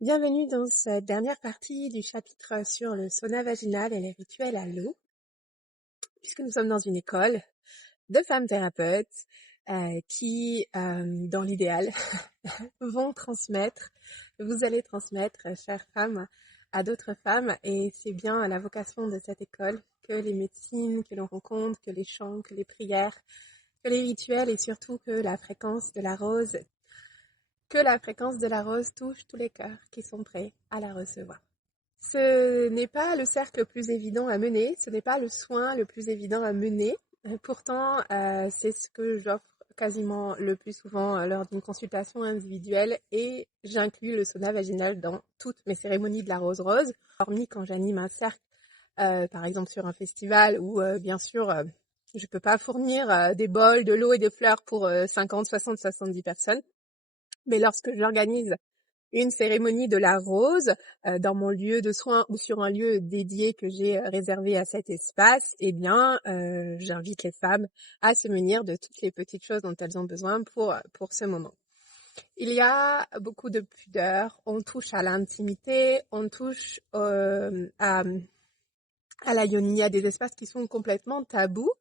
Bienvenue dans cette dernière partie du chapitre sur le sauna vaginal et les rituels à l'eau, puisque nous sommes dans une école de femmes thérapeutes qui, dans l'idéal, vous allez transmettre, chères femmes, à d'autres femmes, et c'est bien la vocation de cette école que les médecines que l'on rencontre, que les chants, que les prières, que les rituels et surtout que la fréquence de la rose touche tous les cœurs qui sont prêts à la recevoir. Ce n'est pas le cercle le plus évident à mener, ce n'est pas le soin le plus évident à mener. Pourtant, c'est ce que j'offre quasiment le plus souvent lors d'une consultation individuelle et j'inclus le sauna vaginal dans toutes mes cérémonies de la rose-rose, hormis quand j'anime un cercle, par exemple sur un festival où bien sûr je peux pas fournir des bols, de l'eau et des fleurs pour 50, 60, 70 personnes. Mais lorsque j'organise une cérémonie de la rose dans mon lieu de soins ou sur un lieu dédié que j'ai réservé à cet espace, eh bien, j'invite les femmes à se munir de toutes les petites choses dont elles ont besoin pour ce moment. Il y a beaucoup de pudeur, on touche à l'intimité, on touche à la yoni, à des espaces qui sont complètement tabous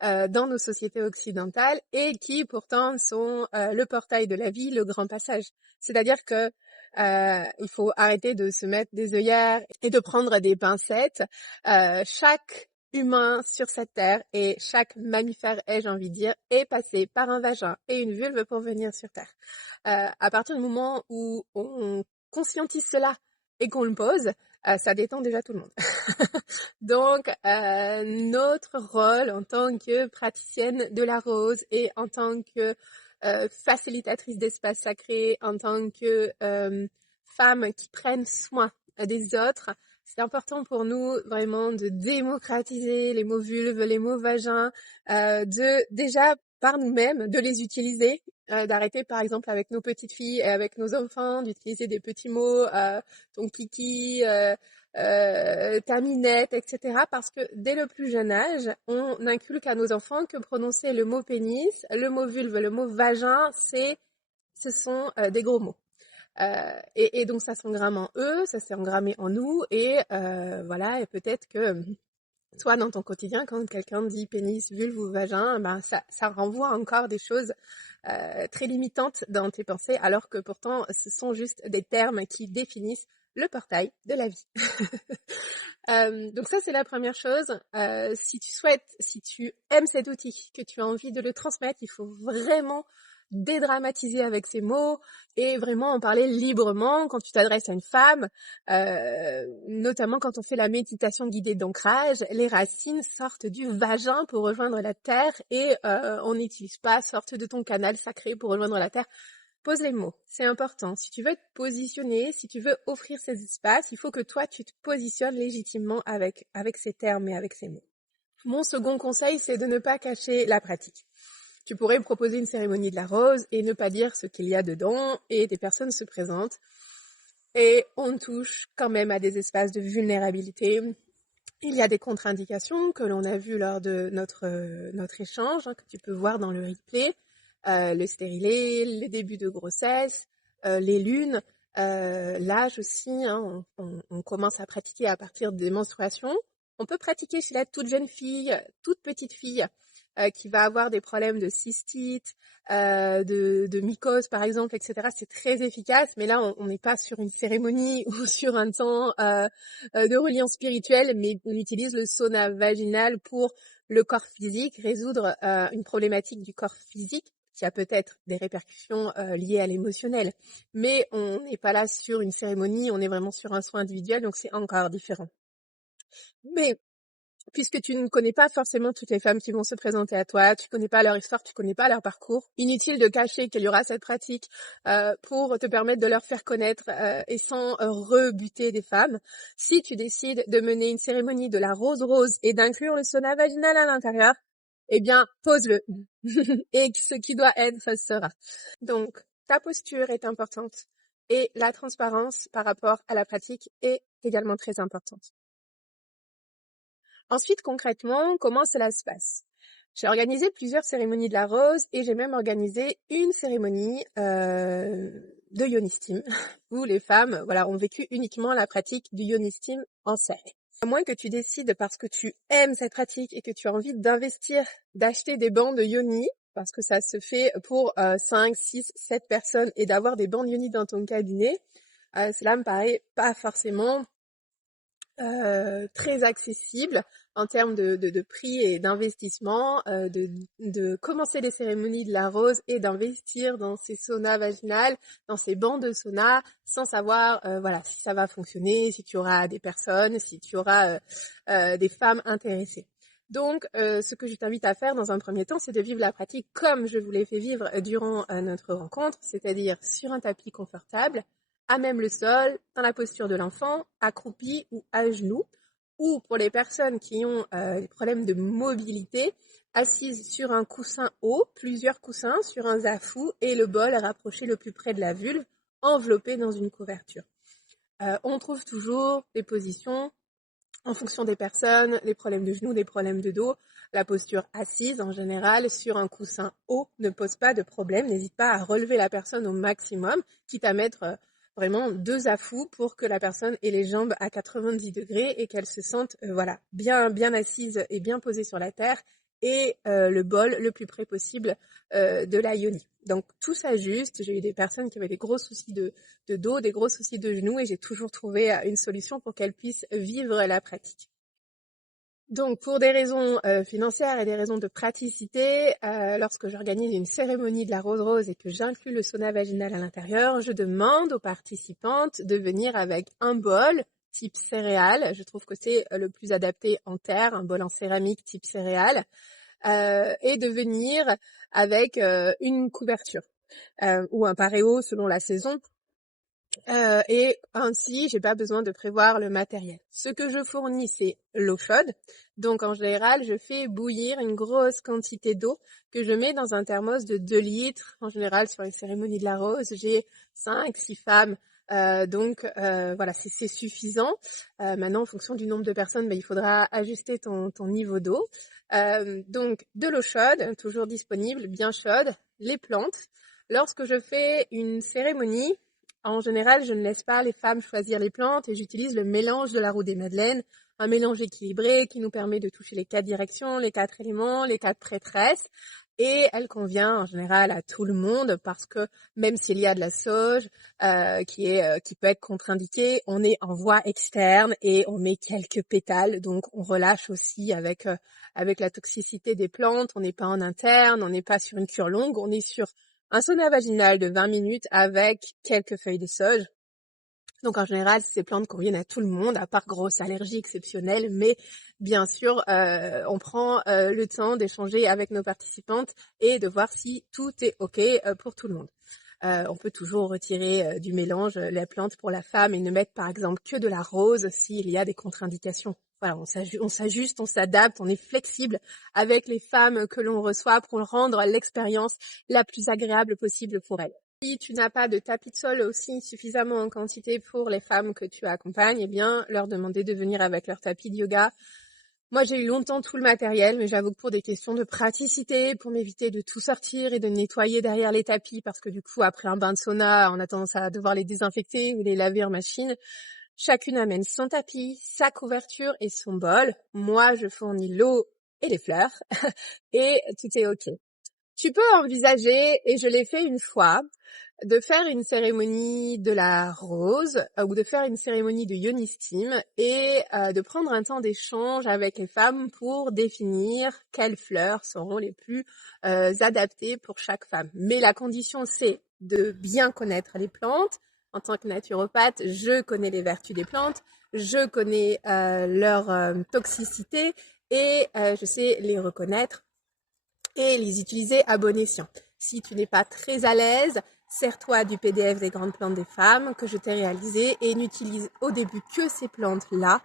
dans nos sociétés occidentales et qui pourtant sont le portail de la vie, le grand passage. C'est-à-dire que il faut arrêter de se mettre des œillères et de prendre des pincettes. Chaque humain sur cette terre et chaque mammifère, ai-je envie de dire, est passé par un vagin et une vulve pour venir sur terre. À partir du moment où on conscientise cela et qu'on le pose, ça détend déjà tout le monde. Donc, notre rôle en tant que praticienne de la rose et en tant que facilitatrice d'espace sacré, en tant que femme qui prennent soin des autres, c'est important pour nous vraiment de démocratiser les mots vulve, les mots vagin, de déjà par nous-mêmes, de les utiliser, d'arrêter par exemple avec nos petites filles et avec nos enfants d'utiliser des petits mots, ton kiki, ta minette, etc. Parce que dès le plus jeune âge, on inculque à nos enfants que prononcer le mot pénis, le mot vulve, le mot vagin, ce sont des gros mots. Et donc ça s'engramme en eux, ça s'est engrammé en nous, et voilà, et peut-être que toi dans ton quotidien, quand quelqu'un dit pénis, vulve ou vagin, ben ça renvoie encore des choses très limitantes dans tes pensées, alors que pourtant ce sont juste des termes qui définissent le portail de la vie. Donc ça c'est la première chose. Si tu aimes cet outil, que tu as envie de le transmettre, il faut vraiment dédramatiser avec ces mots et vraiment en parler librement quand tu t'adresses à une femme, notamment quand on fait la méditation guidée d'ancrage. Les racines sortent du vagin pour rejoindre la terre et on n'utilise pas sorte de ton canal sacré pour rejoindre la terre. Pose les mots, c'est important. Si tu veux te positionner, si tu veux offrir ces espaces, il faut que toi, tu te positionnes légitimement avec ces termes et avec ces mots. Mon second conseil, c'est de ne pas cacher la pratique. Tu pourrais proposer une cérémonie de la rose et ne pas dire ce qu'il y a dedans, et des personnes se présentent. Et on touche quand même à des espaces de vulnérabilité. Il y a des contre-indications que l'on a vues lors de notre échange, que tu peux voir dans le replay. Le stérilet, le début de grossesse, les lunes, l'âge aussi, on commence à pratiquer à partir des menstruations. On peut pratiquer chez la toute jeune fille, toute petite fille, qui va avoir des problèmes de cystite, de mycose par exemple, etc. C'est très efficace, mais là on n'est pas sur une cérémonie ou sur un temps de reliance spirituelle, mais on utilise le sauna vaginal pour le corps physique, résoudre une problématique du corps physique qui a peut-être des répercussions liées à l'émotionnel. Mais on n'est pas là sur une cérémonie, on est vraiment sur un soin individuel, donc c'est encore différent. Mais puisque tu ne connais pas forcément toutes les femmes qui vont se présenter à toi, tu connais pas leur histoire, tu connais pas leur parcours, inutile de cacher qu'il y aura cette pratique pour te permettre de leur faire connaître et sans rebuter des femmes. Si tu décides de mener une cérémonie de la rose et d'inclure le sauna vaginal à l'intérieur, eh bien, pose-le. Et ce qui doit être, ça sera. Donc, ta posture est importante et la transparence par rapport à la pratique est également très importante. Ensuite, concrètement, comment cela se passe? J'ai organisé plusieurs cérémonies de la rose et j'ai même organisé une cérémonie de Yoni Steam, où les femmes ont vécu uniquement la pratique du Yoni Steam en serré. À moins que tu décides, parce que tu aimes cette pratique et que tu as envie d'investir, d'acheter des bancs de Yoni, parce que ça se fait pour 5, 6, 7 personnes, et d'avoir des bancs de Yoni dans ton cabinet, cela me paraît pas forcément très accessible en termes de prix et d'investissement, de commencer les cérémonies de la rose et d'investir dans ces saunas vaginales, dans ces bancs de sauna, sans savoir si ça va fonctionner, si tu auras des personnes, si tu auras des femmes intéressées. Donc, ce que je t'invite à faire dans un premier temps, c'est de vivre la pratique comme je vous l'ai fait vivre durant notre rencontre, c'est-à-dire sur un tapis confortable, à même le sol, dans la posture de l'enfant, accroupi ou à genoux, ou pour les personnes qui ont des problèmes de mobilité, assises sur un coussin haut, plusieurs coussins sur un zafou et le bol rapproché le plus près de la vulve, enveloppé dans une couverture. On trouve toujours des positions en fonction des personnes, des problèmes de genoux, des problèmes de dos. La posture assise, en général, sur un coussin haut ne pose pas de problème. N'hésite pas à relever la personne au maximum, quitte à mettre vraiment 2 affous pour que la personne ait les jambes à 90 degrés et qu'elle se sente bien assise et bien posée sur la terre, et le bol le plus près possible de la yoni. Donc tout s'ajuste. J'ai eu des personnes qui avaient des gros soucis de dos, des gros soucis de genoux, et j'ai toujours trouvé une solution pour qu'elles puissent vivre la pratique. Donc pour des raisons financières et des raisons de praticité, lorsque j'organise une cérémonie de la rose et que j'inclus le sauna vaginal à l'intérieur, je demande aux participantes de venir avec un bol type céréales. Je trouve que c'est le plus adapté en terre, un bol en céramique type céréales, et de venir avec une couverture ou un paréo selon la saison. Et ainsi, j'ai pas besoin de prévoir le matériel. Ce que je fournis, c'est l'eau chaude. Donc, en général, je fais bouillir une grosse quantité d'eau que je mets dans un thermos de 2 litres. En général, sur les cérémonies de la rose, j'ai 5, 6 femmes. Donc, c'est suffisant. Maintenant, en fonction du nombre de personnes, il faudra ajuster ton niveau d'eau. Donc, de l'eau chaude, toujours disponible, bien chaude, les plantes. Lorsque je fais une cérémonie, en général, je ne laisse pas les femmes choisir les plantes et j'utilise le mélange de la roue des madeleines, un mélange équilibré qui nous permet de toucher les 4 directions, les 4 éléments, les 4 prêtresses. Et elle convient en général à tout le monde parce que même s'il y a de la sauge qui peut être contre-indiquée, on est en voie externe et on met quelques pétales, donc on relâche aussi avec la toxicité des plantes. On n'est pas en interne, on n'est pas sur une cure longue, on est sur un sauna vaginal de 20 minutes avec quelques feuilles de sauge. Donc en général, ces plantes conviennent à tout le monde, à part grosse allergie exceptionnelle, mais bien sûr, on prend le temps d'échanger avec nos participantes et de voir si tout est OK pour tout le monde. On peut toujours retirer du mélange les plantes pour la femme et ne mettre par exemple que de la rose s'il y a des contre-indications. Voilà, on s'ajuste, on s'adapte, on est flexible avec les femmes que l'on reçoit pour rendre l'expérience la plus agréable possible pour elles. Si tu n'as pas de tapis de sol aussi suffisamment en quantité pour les femmes que tu accompagnes, eh bien, leur demander de venir avec leur tapis de yoga. Moi, j'ai eu longtemps tout le matériel, mais j'avoue que pour des questions de praticité, pour m'éviter de tout sortir et de nettoyer derrière les tapis, parce que du coup, après un bain de sauna, on a tendance à devoir les désinfecter ou les laver en machine. Chacune amène son tapis, sa couverture et son bol. Moi, je fournis l'eau et les fleurs et tout est OK. Tu peux envisager, et je l'ai fait une fois, de faire une cérémonie de la rose ou de faire une cérémonie de Yoni Steam et de prendre un temps d'échange avec les femmes pour définir quelles fleurs seront les plus adaptées pour chaque femme. Mais la condition, c'est de bien connaître les plantes. En tant que naturopathe, je connais les vertus des plantes, je connais leur toxicité et je sais les reconnaître et les utiliser à bon escient. Si tu n'es pas très à l'aise, sers-toi du PDF des grandes plantes des femmes que je t'ai réalisé et n'utilise au début que ces plantes-là.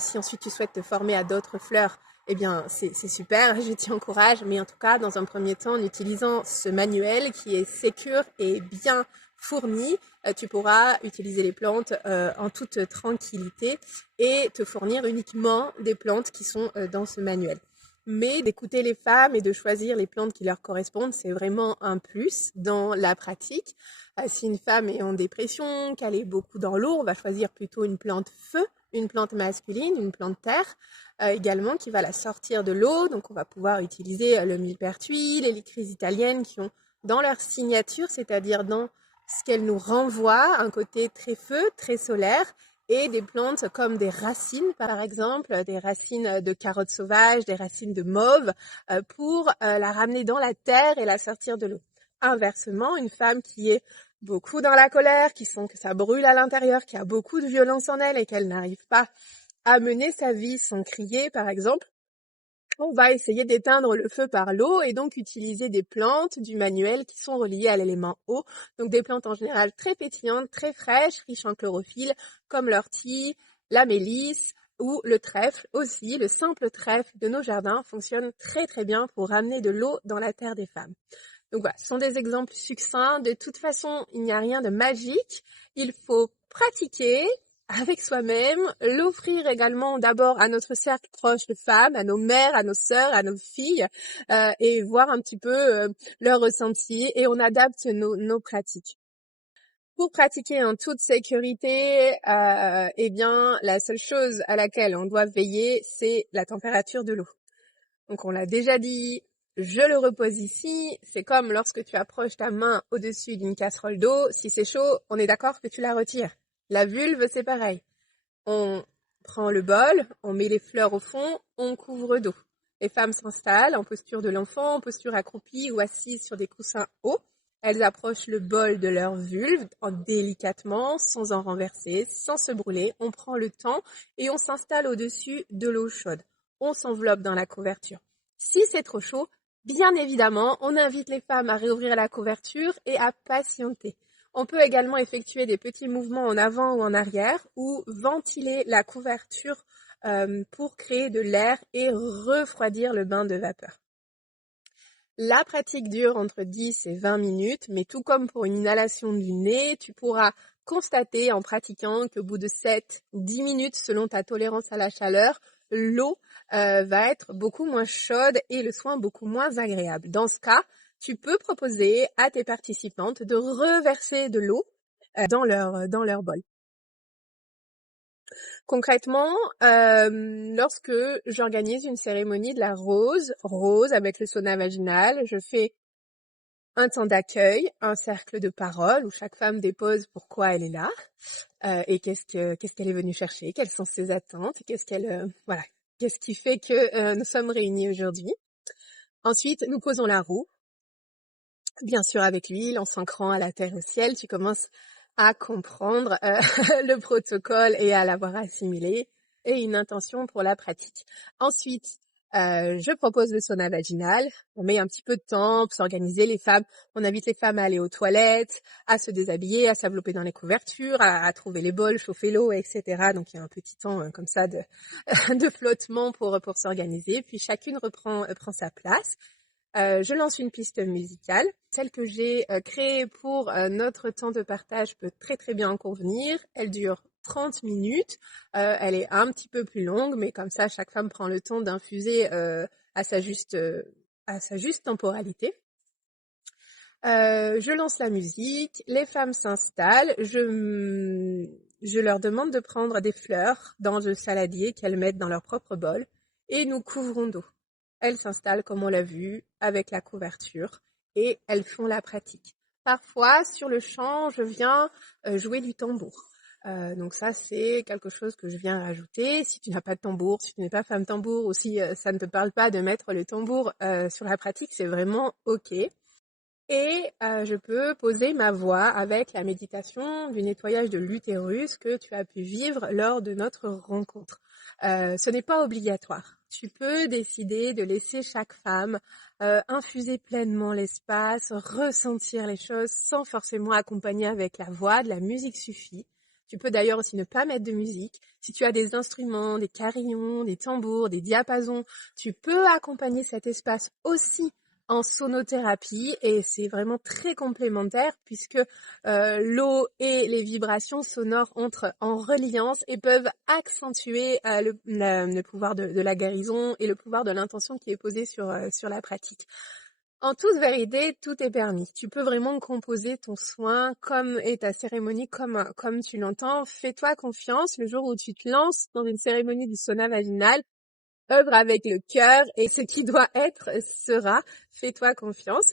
Si ensuite tu souhaites te former à d'autres fleurs, eh bien c'est super, je t'y encourage. Mais en tout cas, dans un premier temps, en utilisant ce manuel qui est sécure et bien fourni, tu pourras utiliser les plantes en toute tranquillité et te fournir uniquement des plantes qui sont dans ce manuel. Mais d'écouter les femmes et de choisir les plantes qui leur correspondent, c'est vraiment un plus dans la pratique. Si une femme est en dépression, qu'elle est beaucoup dans l'eau, on va choisir plutôt une plante feu, une plante masculine, une plante terre également qui va la sortir de l'eau. Donc on va pouvoir utiliser le millepertuis, les licries italiennes qui ont dans leur signature, c'est-à-dire dans ce qu'elles nous renvoient, un côté très feu, très solaire, et des plantes comme des racines, par exemple, des racines de carottes sauvages, des racines de mauve, pour la ramener dans la terre et la sortir de l'eau. Inversement, une femme qui est beaucoup dans la colère, qui sent que ça brûle à l'intérieur, qui a beaucoup de violence en elle et qu'elle n'arrive pas à mener sa vie sans crier, par exemple, on va essayer d'éteindre le feu par l'eau et donc utiliser des plantes du manuel qui sont reliées à l'élément eau. Donc des plantes en général très pétillantes, très fraîches, riches en chlorophylle, comme l'ortie, la mélisse ou le trèfle aussi. Le simple trèfle de nos jardins fonctionne très très bien pour ramener de l'eau dans la terre des femmes. Donc voilà, ce sont des exemples succincts. De toute façon, il n'y a rien de magique. Il faut pratiquer avec soi-même, l'offrir également d'abord à notre cercle proche de femmes, à nos mères, à nos sœurs, à nos filles, et voir un petit peu leur ressenti, et on adapte nos pratiques. Pour pratiquer en toute sécurité, eh bien, la seule chose à laquelle on doit veiller, c'est la température de l'eau. Donc on l'a déjà dit, je le repose ici, c'est comme lorsque tu approches ta main au-dessus d'une casserole d'eau, si c'est chaud, on est d'accord que tu la retires. La vulve, c'est pareil. On prend le bol, on met les fleurs au fond, on couvre d'eau. Les femmes s'installent en posture de l'enfant, en posture accroupie ou assises sur des coussins hauts. Elles approchent le bol de leur vulve délicatement, sans en renverser, sans se brûler. On prend le temps et on s'installe au-dessus de l'eau chaude. On s'enveloppe dans la couverture. Si c'est trop chaud, bien évidemment, on invite les femmes à réouvrir la couverture et à patienter. On peut également effectuer des petits mouvements en avant ou en arrière ou ventiler la couverture pour créer de l'air et refroidir le bain de vapeur. La pratique dure entre 10 et 20 minutes, mais tout comme pour une inhalation du nez, tu pourras constater en pratiquant qu'au bout de 7-10 minutes, selon ta tolérance à la chaleur, l'eau va être beaucoup moins chaude et le soin beaucoup moins agréable. Dans ce cas, tu peux proposer à tes participantes de reverser de l'eau dans leur bol. Concrètement, lorsque j'organise une cérémonie de la rose avec le sauna vaginal, je fais un temps d'accueil, un cercle de parole où chaque femme dépose pourquoi elle est là et qu'est-ce qu'elle est venue chercher, quelles sont ses attentes, qu'est-ce qui fait que nous sommes réunis aujourd'hui. Ensuite, nous posons la roue, bien sûr avec l'huile, en s'ancrant à la terre et au ciel. Tu commences à comprendre le protocole et à l'avoir assimilé, et une intention pour la pratique. Ensuite, je propose le sauna vaginal. On met un petit peu de temps pour s'organiser. On invite les femmes à aller aux toilettes, à se déshabiller, à s'envelopper dans les couvertures, à trouver les bols, chauffer l'eau, etc. Donc il y a un petit temps comme ça de de flottement pour s'organiser. Puis chacune prend sa place. Je lance une piste musicale. Celle que j'ai créée pour notre temps de partage peut très très bien en convenir. Elle dure 30 minutes. Elle est un petit peu plus longue, mais comme ça, chaque femme prend le temps d'infuser à sa juste temporalité. Je lance la musique, les femmes s'installent, je leur demande de prendre des fleurs dans le saladier qu'elles mettent dans leur propre bol et nous couvrons d'eau. Elles s'installent comme on l'a vu, avec la couverture, et elles font la pratique. Parfois, sur le champ, je viens jouer du tambour. Donc ça, c'est quelque chose que je viens rajouter. Si tu n'as pas de tambour, si tu n'es pas femme tambour, ou si ça ne te parle pas de mettre le tambour sur la pratique, c'est vraiment OK. Et je peux poser ma voix avec la méditation du nettoyage de l'utérus que tu as pu vivre lors de notre rencontre. Ce n'est pas obligatoire. Tu peux décider de laisser chaque femme infuser pleinement l'espace, ressentir les choses sans forcément accompagner avec la voix. De la musique suffit. Tu peux d'ailleurs aussi ne pas mettre de musique. Si tu as des instruments, des carillons, des tambours, des diapasons, tu peux accompagner cet espace aussi en sonothérapie et c'est vraiment très complémentaire puisque l'eau et les vibrations sonores entrent en reliance et peuvent accentuer le pouvoir de la guérison et le pouvoir de l'intention qui est posée sur la pratique. En toute vérité, tout est permis. Tu peux vraiment composer ton soin comme et ta cérémonie comme tu l'entends. Fais-toi confiance le jour où tu te lances dans une cérémonie du sauna vaginal. Œuvre avec le cœur et ce qui doit être sera. Fais-toi confiance.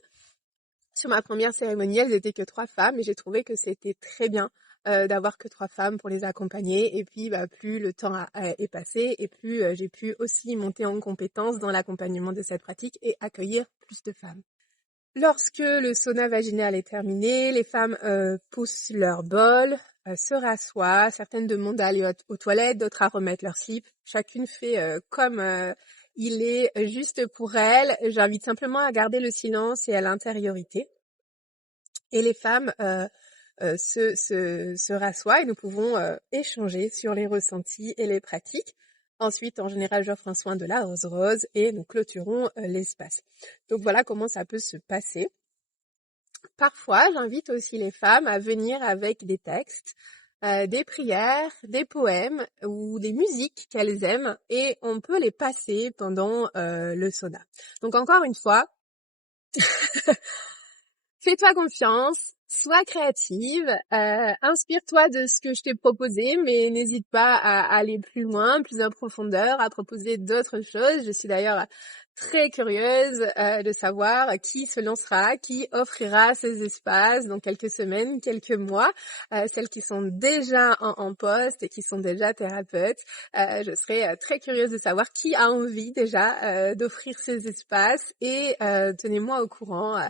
Sur ma première cérémonie, elles étaient que 3 femmes et j'ai trouvé que c'était très bien d'avoir que 3 femmes pour les accompagner. Et puis, plus le temps est passé et plus j'ai pu aussi monter en compétence dans l'accompagnement de cette pratique et accueillir plus de femmes. Lorsque le sauna vaginal est terminé, les femmes poussent leur bol, se rassoient, certaines demandent à aller aux toilettes, d'autres à remettre leur slip. Chacune fait comme il est juste pour elle. J'invite simplement à garder le silence et à l'intériorité. Et les femmes se rassoient et nous pouvons échanger sur les ressentis et les pratiques. Ensuite, en général, j'offre un soin de la rose et nous clôturons l'espace. Donc voilà comment ça peut se passer. Parfois, j'invite aussi les femmes à venir avec des textes, des prières, des poèmes ou des musiques qu'elles aiment et on peut les passer pendant le sauna. Donc encore une fois, fais-toi confiance, sois créative, inspire-toi de ce que je t'ai proposé, mais n'hésite pas à aller plus loin, plus en profondeur, à proposer d'autres choses. Je suis d'ailleurs très curieuse de savoir qui se lancera, qui offrira ces espaces dans quelques semaines, quelques mois. Celles qui sont déjà en poste et qui sont déjà thérapeutes. Je serais très curieuse de savoir qui a envie déjà d'offrir ces espaces et tenez-moi au courant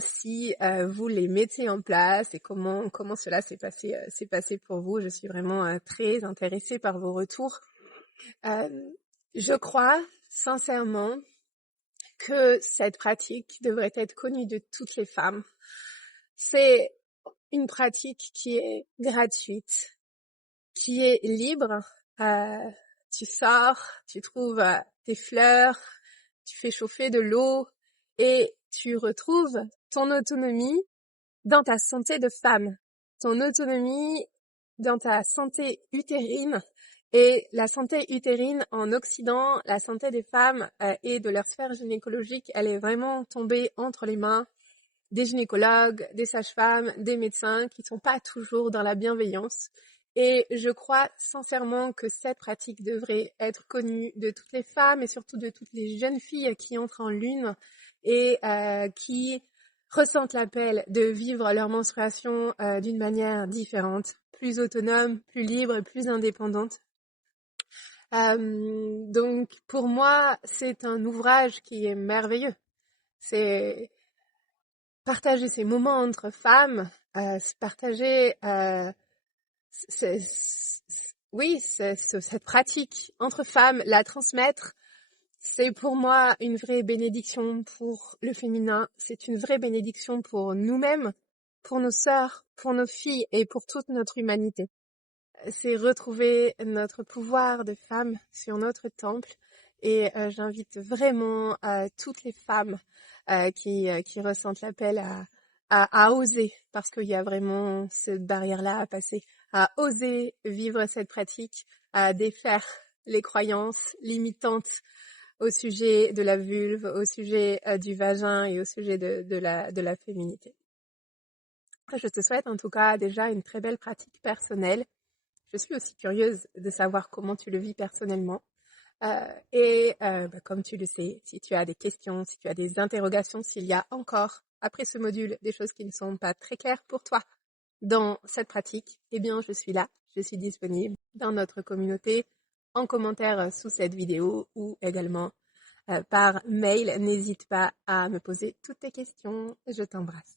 si vous les mettez en place et comment cela s'est passé pour vous. Je suis vraiment très intéressée par vos retours. Je crois sincèrement que cette pratique devrait être connue de toutes les femmes. C'est une pratique qui est gratuite, qui est libre. Tu sors, tu trouves tes fleurs, tu fais chauffer de l'eau et tu retrouves ton autonomie dans ta santé de femme, ton autonomie dans ta santé utérine. Et la santé utérine en Occident, la santé des femmes et de leur sphère gynécologique, elle est vraiment tombée entre les mains des gynécologues, des sages-femmes, des médecins qui sont pas toujours dans la bienveillance. Et je crois sincèrement que cette pratique devrait être connue de toutes les femmes et surtout de toutes les jeunes filles qui entrent en lune et qui ressentent l'appel de vivre leur menstruation d'une manière différente, plus autonome, plus libre, plus indépendante. Donc pour moi, c'est un ouvrage qui est merveilleux. C'est partager ces moments entre femmes, partager cette pratique entre femmes, la transmettre, c'est pour moi une vraie bénédiction pour le féminin. C'est une vraie bénédiction pour nous-mêmes, pour nos sœurs, pour nos filles et pour toute notre humanité. C'est retrouver notre pouvoir de femme sur notre temple et j'invite vraiment toutes les femmes qui ressentent l'appel à oser, parce qu'il y a vraiment cette barrière-là à passer, à oser vivre cette pratique, à défaire les croyances limitantes au sujet de la vulve, au sujet du vagin et au sujet de la féminité. Je te souhaite en tout cas déjà une très belle pratique personnelle. Je suis aussi curieuse de savoir comment tu le vis personnellement. Comme tu le sais, si tu as des questions, si tu as des interrogations, s'il y a encore, après ce module, des choses qui ne sont pas très claires pour toi dans cette pratique, eh bien, je suis là, je suis disponible dans notre communauté, en commentaire sous cette vidéo ou également par mail. N'hésite pas à me poser toutes tes questions. Je t'embrasse.